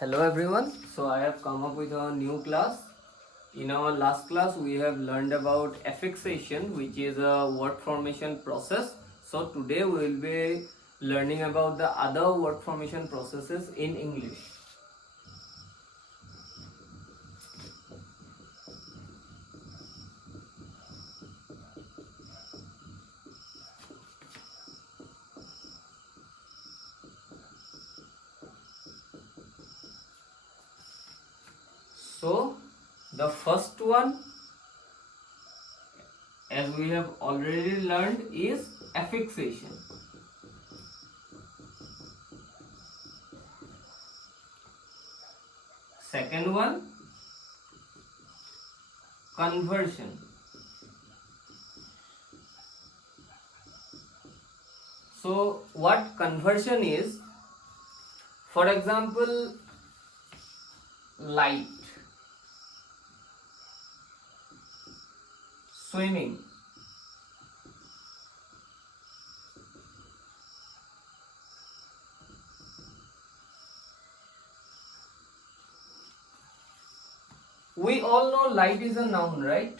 Hello everyone. So I have come up with a new class. In our last class we have learned about affixation, which is a word formation process. So today we will be learning about the other word formation processes in English. So the first one, as we have already learned, is affixation. Second one, conversion. So what conversion is? For example, light, swimming, we all know light is a noun, right?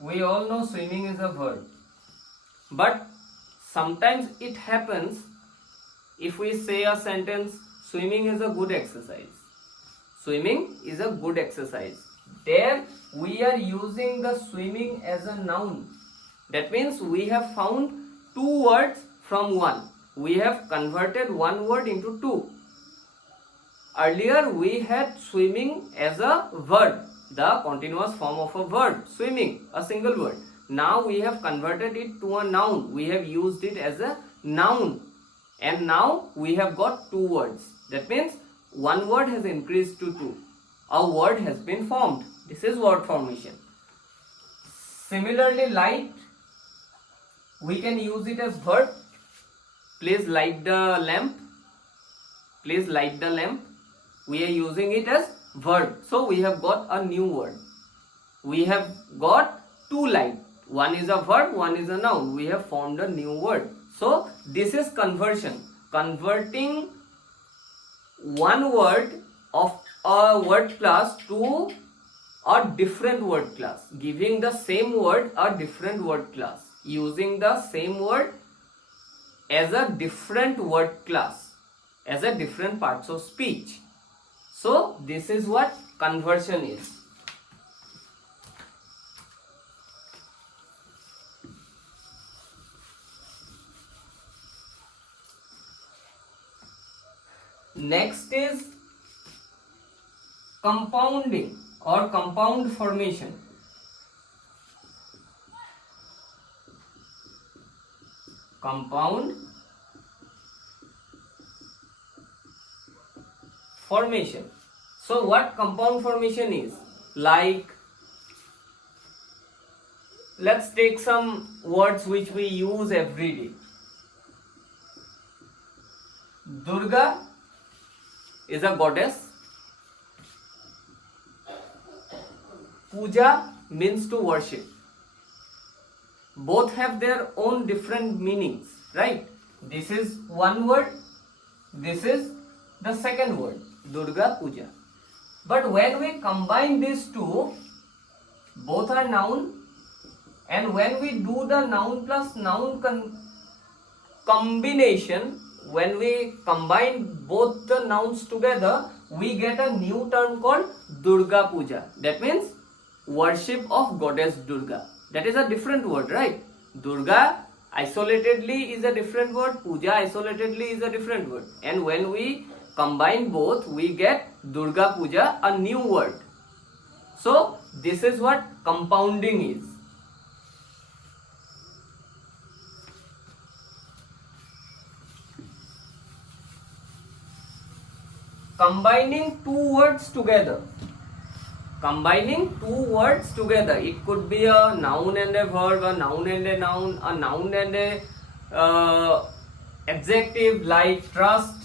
We all know swimming is a verb. But sometimes it happens, if we say a sentence, swimming is a good exercise. Swimming is a good exercise. There we are using the swimming as a noun. That means we have found two words from one. We have converted one word into two. Earlier we had swimming as a verb, the continuous form of a verb, swimming, a single word. Now we have converted it to a noun. We have used it as a noun. And now we have got two words. That means one word has increased to two. A word has been formed. This is word formation. Similarly, light, we can use it as verb. Please light the lamp. Please light the lamp. We are using it as verb. So we have got a new word. We have got two light. One is a verb, one is a noun. We have formed a new word. So this is conversion. Converting one word of a word class to a different word class, giving the same word a different word class, using the same word as a different word class, as a different parts of speech. So this is what conversion is. Next is compounding or compound formation. Compound formation. So what compound formation is? Like, let's take some words which we use every day. Durga is a goddess. Puja means to worship. Both have their own different meanings, right? This is one word, this is the second word, Durga Puja. But when we combine these two, both are noun, and when we do the noun plus noun combination, when we combine both the nouns together, we get a new term called Durga Puja. That means worship of goddess Durga. That is a different word, right? Durga isolatedly is a different word, Puja isolatedly is a different word. And when we combine both, we get Durga Puja, a new word. So this is what compounding is. Combining two words together. Combining two words together. It could be a noun and a verb, a noun and a noun, a noun and a adjective like trust.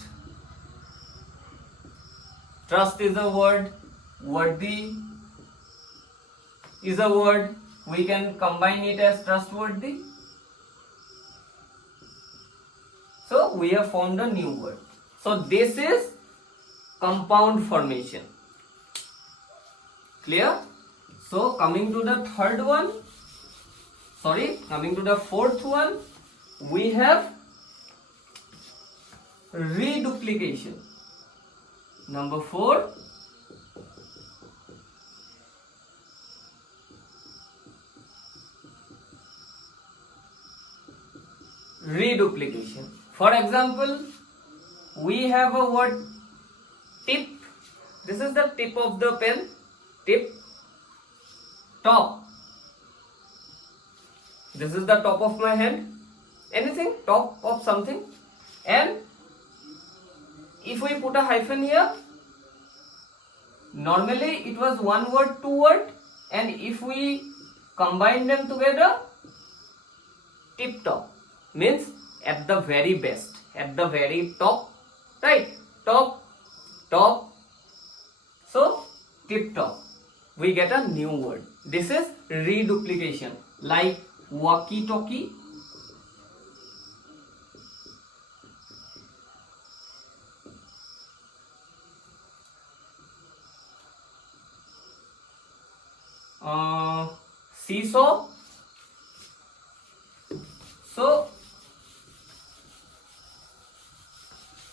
Trust is a word. Worthy is a word. We can combine it as trustworthy. So we have formed a new word. So this is compound formation. Clear? So coming to the fourth one, we have reduplication. Number 4, reduplication. For example, we have a word tip. This is the tip of the pen. Tip. Top. This is the top of my hand. Anything, top of something. And if we put a hyphen here, normally it was one word, two word, and if we combine them together, tip top means at the very best, at the very top, right? Top. So tip top. We get a new word. This is reduplication, like walkie-talkie. Seesaw. So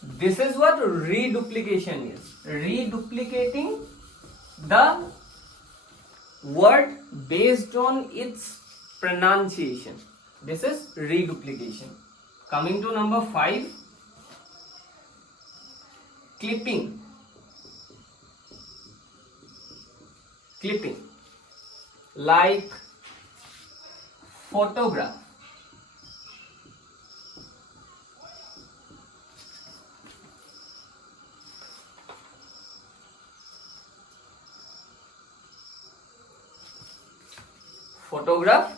this is what reduplication is. Reduplicating the word based on its pronunciation. This is reduplication. Coming to number 5, clipping. Clipping, like photograph. Photograph,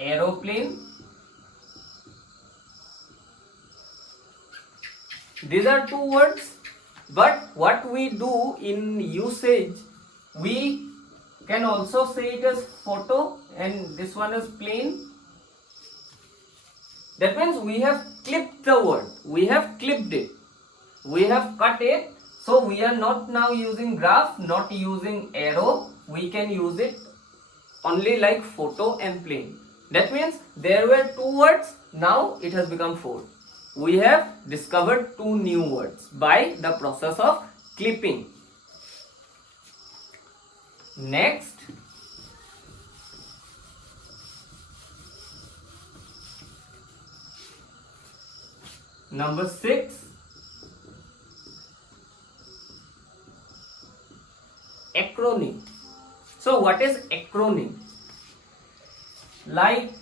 aeroplane. These are two words, but what we do in usage, we can also say it as photo and this one is plane. That means we have clipped the word, we have clipped it, we have cut it. So we are not now using graph, not using arrow. We can use it only like photo and plane. That means there were 2 words, now it has become 4. We have discovered 2 new words by the process of clipping. Next, number 6, acronym. So what is acronym? Like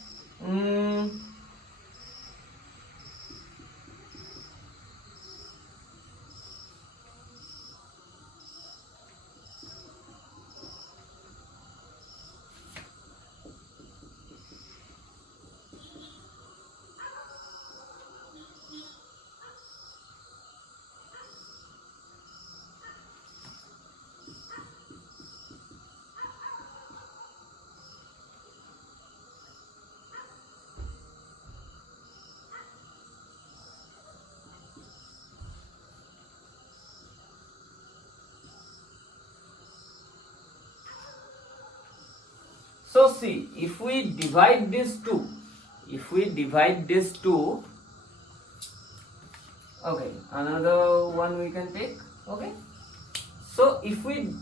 so see, if we divide this two, okay, another one we can take, okay. So if we,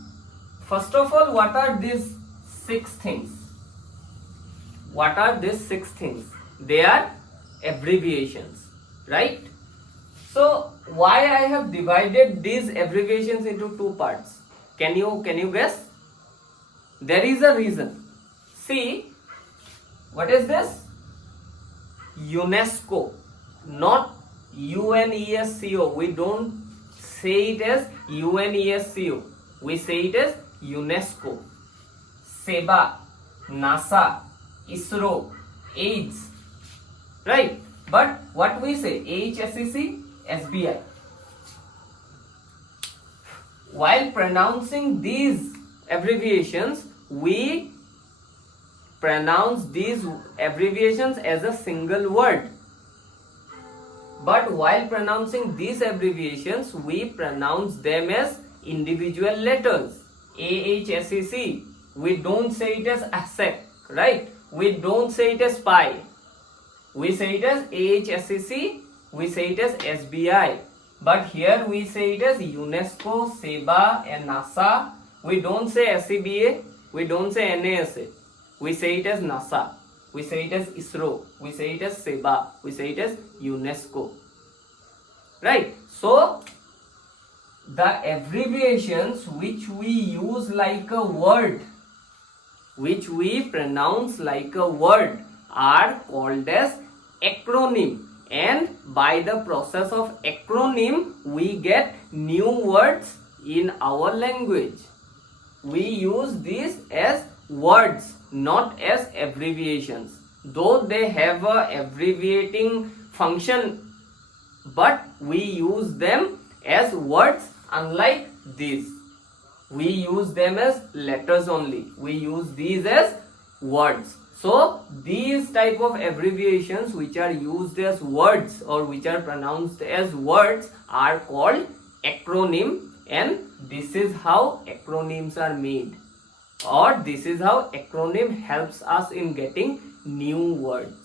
first of all, what are these 6 things? What are these 6 things? They are abbreviations, right? So why I have divided these abbreviations into 2 parts? Can you guess? There is a reason. See, what is this? UNESCO, not UNESCO. We don't say it as UNESCO. We say it as UNESCO. SEBA, NASA, ISRO, AIDS, right? But what we say? HSEC, SBI. While pronouncing these abbreviations, we pronounce these abbreviations as a single word. But while pronouncing these abbreviations, we pronounce them as individual letters. AHSEC. We don't say it as ASEC, right? We don't say it as SPY. We say it as AHSEC. We say it as SBI. But here we say it as UNESCO, SEBA and NASA. We don't say SCBA. We don't say NASA. We say it as NASA. We say it as ISRO. We say it as SEBA. We say it as UNESCO. Right? So, the abbreviations which we use like a word, which we pronounce like a word, are called as acronym. And by the process of acronym, we get new words in our language. We use these as words, not as abbreviations. Though they have a abbreviating function, but we use them as words, unlike these. We use them as letters only. We use these as words. So these type of abbreviations which are used as words or which are pronounced as words are called acronym, and this is how acronyms are made, or this is how acronym helps us in getting new words.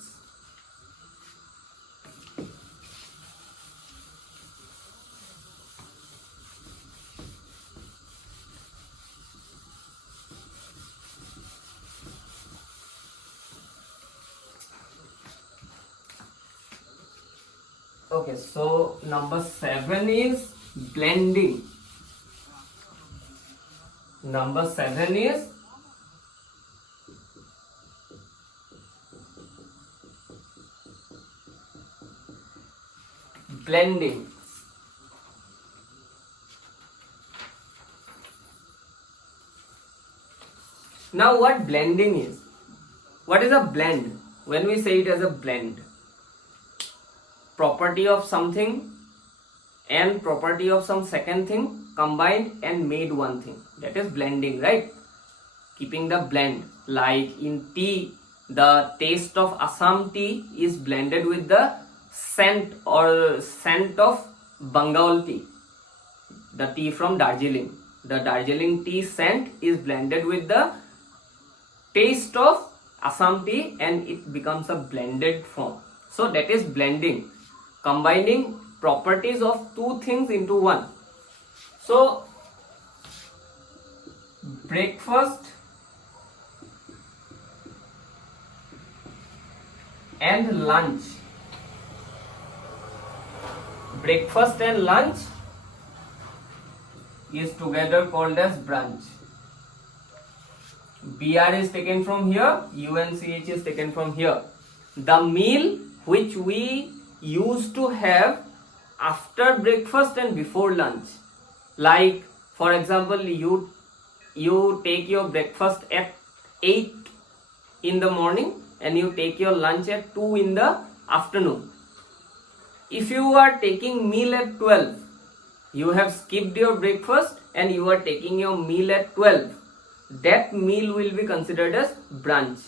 Okay, so number 7 is blending. Number 7 is blending. Now what blending is? What is a blend? When we say it as a blend, property of something and property of some second thing combined and made one thing, that is blending, right? Keeping the blend, like in tea, the taste of Assam tea is blended with the scent of Bengal tea, the tea from Darjeeling. The Darjeeling tea scent is blended with the taste of Assam tea and it becomes a blended form. So that is blending, combining properties of two things into one. So breakfast and lunch. Breakfast and lunch is together called as brunch. BR is taken from here, UNCH is taken from here. The meal which we used to have after breakfast and before lunch, like for example you take your breakfast at 8 in the morning and you take your lunch at 2 in the afternoon. If you are taking meal at 12, you have skipped your breakfast and you are taking your meal at 12, that meal will be considered as brunch.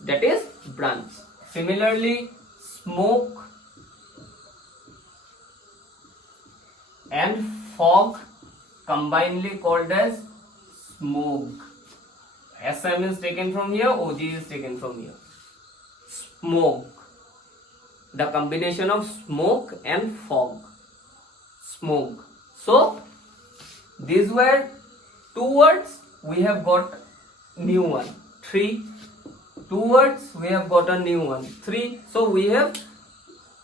That is brunch. Similarly, smoke and fog combinedly called as smoke. SM is taken from here, OG is taken from here. Smoke. The combination of smoke and fog. Smoke. So, these were 2 words, we have got new one. 3. 2 words, we have got a new one. 3. So we have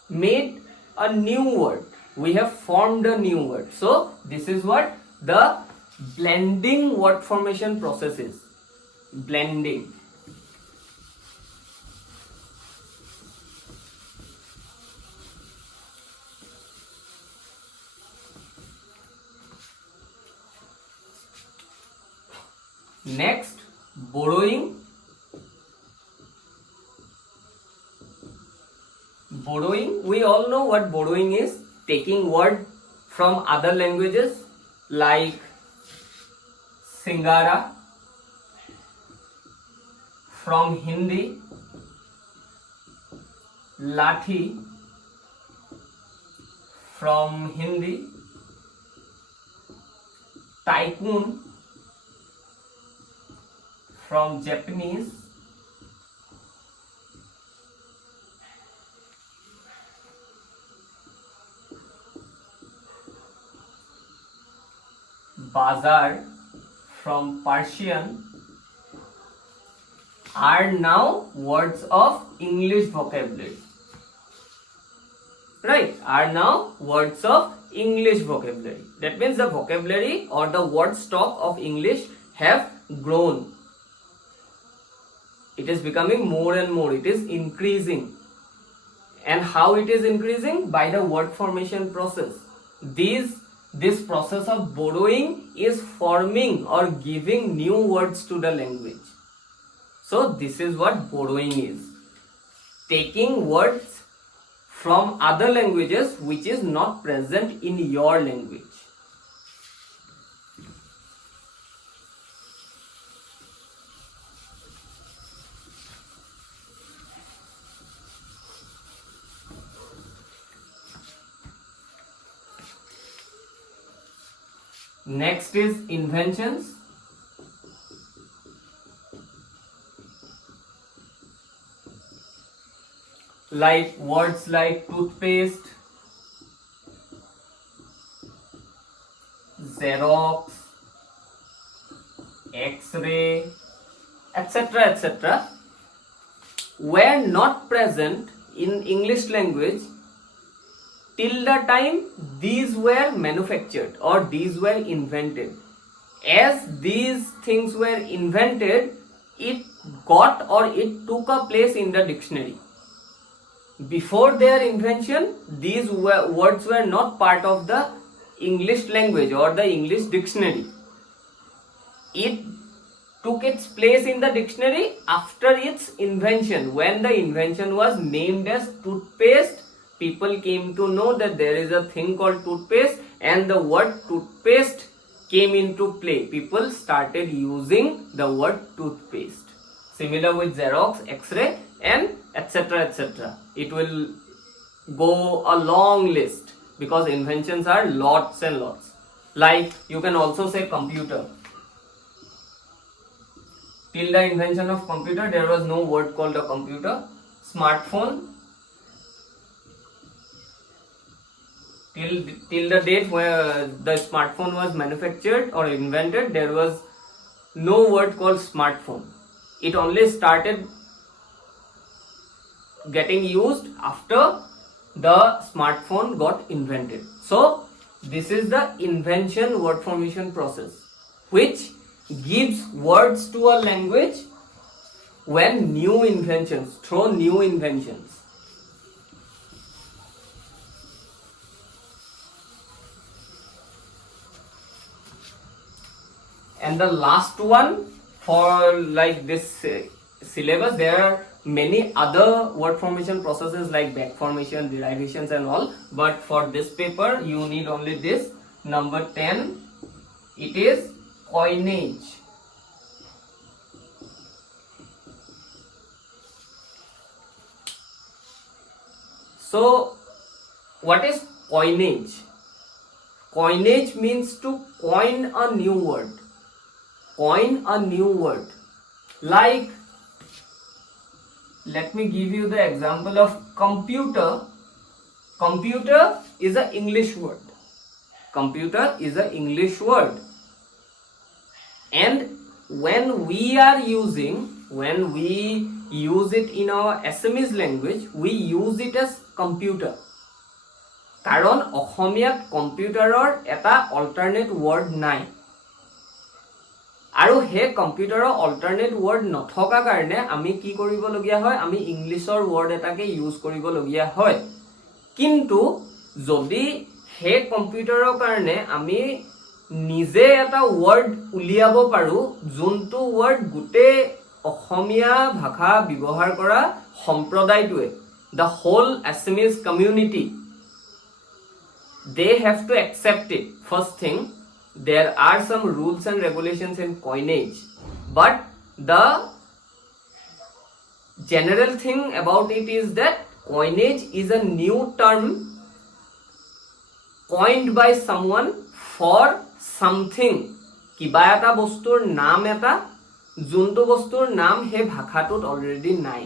made a new word. We have formed a new word. So this is what the blending word formation process is. Blending. Next, borrowing. Borrowing, we all know what borrowing is. Taking word from other languages like Singara from Hindi, Lathi from Hindi, tycoon from Japanese, bazaar from Persian are now words of English vocabulary. Right, are now words of English vocabulary. That means the vocabulary or the word stock of English have grown. It is becoming more and more, it is increasing. And how it is increasing? By the word formation process. This process of borrowing is forming or giving new words to the language. So this is what borrowing is. Taking words from other languages which is not present in your language. Next is inventions. Like words like toothpaste, Xerox, X-ray, etc. were not present in English language till the time these were manufactured or these were invented. As these things were invented, it got or it took a place in the dictionary. Before their invention, these words were not part of the English language or the English dictionary. It took its place in the dictionary after its invention. When the invention was named as toothpaste, people came to know that there is a thing called toothpaste, and the word toothpaste came into play. People started using the word toothpaste. Similar with Xerox, X-ray, and etc. It will go a long list because inventions are lots and lots. Like you can also say computer. Till the invention of computer, there was no word called a computer. Smartphone. Till the date where the smartphone was manufactured or invented, there was no word called smartphone. It only started getting used after the smartphone got invented. So this is the invention word formation process, which gives words to a language when new inventions, through new inventions. And the last one for like this syllabus, there are many other word formation processes like back formation, derivations and all, but for this paper you need only this. Number 10, it is coinage. So what is coinage? Coinage means to coin a new word. Coin a new word. Like, let me give you the example of computer. Computer is an English word. Computer is an English word. And when we use it in our Assamese language, we use it as computer. কারণ অসমীয়াত কম্পিউটাৰৰ এটা alternate word নাই আৰু হে কম্পিউটাৰৰ alternate word নথকা কাৰণে আমি কি কৰিব লগিয়া হয় আমি ইংলিছৰ ৱৰ্ড এটাকে ইউজ কৰিব লগিয়া হয় কিন্তু যদি হে কম্পিউটাৰৰ কাৰণে আমি নিজে এটা ৱৰ্ড উলিয়াব পাৰো যোনটো ৱৰ্ড গুটে অসমীয়া ভাষা ব্যৱহাৰ কৰা সম্প্ৰদায়টোৱে the whole Assamese community, they have to accept it. First thing, there are some rules and regulations in coinage, but the general thing about it is that coinage is a new term coined by someone for something. কিবা এটা বস্তুৰ নাম এটা যোনটো বস্তুৰ নাম হে ভাষাটোত already নাই.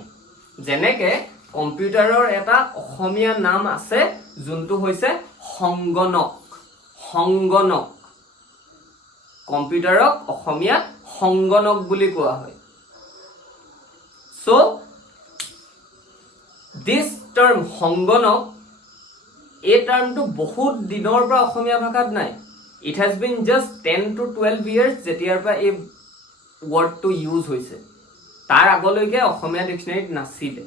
যেনেকে কম্পিউটাৰৰ এটা অসমীয়া নাম আছে যোনটো হৈছে সংগণক. সংগণক কম্পিউটাৰক অসমীয়া সংগণক বুলি কোৱা হয়. So this term সংগণক এই টাৰ্মটো বহুত দিনৰ পৰা অসমীয়া ভাষাত নাই. It has been just 10 to 12 years যেতিয়াৰ পৰা এই wordটো ইউজ হৈছে. তাৰ আগলৈকে অসমীয়া ডিকচনেৰীত নাছিলে.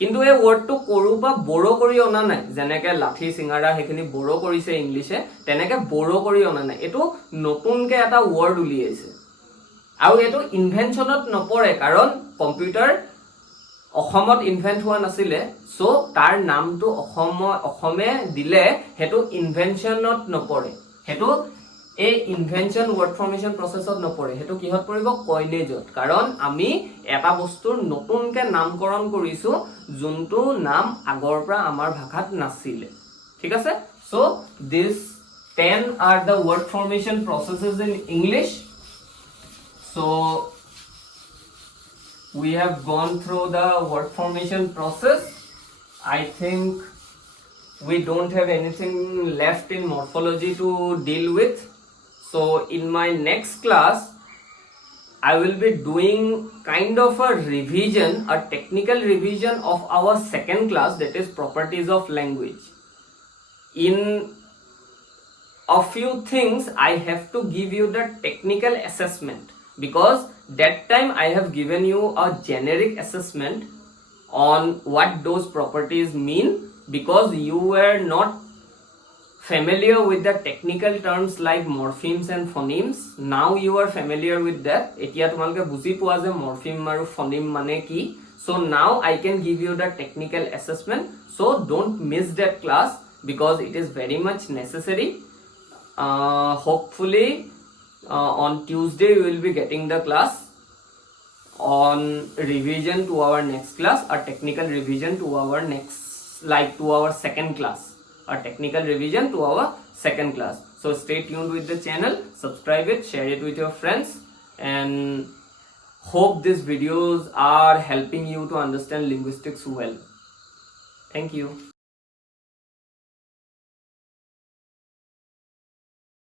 কিন্তু এই wordটো কৰো বা বড়ো কৰি অনা নাই. যেনেকে লাঠি সিঙাৰা হেখিনি বড়ো কৰিছে ইংলিশে, তেনেকে বড়ো কৰি অনা নাই. এটো নতুনকে এটা word উলিয়াইছে. আৰু এটো ইনভেনশনত নপৰে কাৰণ কম্পিউটাৰ অসমত ইনভেন্ট হোৱা নাছিলে. সো তাৰ নামটো অসমে দিলে হেতু ইনভেনশনত নপৰে. হেতু এই ইনভেনশন ওয়ার্ড ফর্মেশন প্রসেসত নপৰে. হেতু কিহত পৰিব? কইনেজত. কাৰণ আমি এটা বস্তুৰ নতুনকে নামকৰণ কৰিছো যোনটো নাম আগৰ পৰা আমাৰ ভাষাত নাছিলে. ঠিক আছে? So this 10 are the word formation processes in English. So we have gone through the word formation process. I think we don't have anything left in morphology to deal with. So in my next class I will be doing kind of a revision, a technical revision of our second class, that is properties of language. In a few things I have to give you the technical assessment, because that time I have given you a generic assessment on what those properties mean, because you were not familiar with the technical terms like morphemes and phonemes. Now you are familiar with that. Etia tumalke buji poa je morpheme aru phoneme mane ki. So now I can give you the technical assessment. So don't miss that class because it is very much necessary. Hopefully on Tuesday we will be getting the class on revision to our next class, a technical revision to our next, like to our second class, a technical revision to our second class. So stay tuned with the channel, subscribe it, share it with your friends, and hope these videos are helping you to understand linguistics well. Thank you.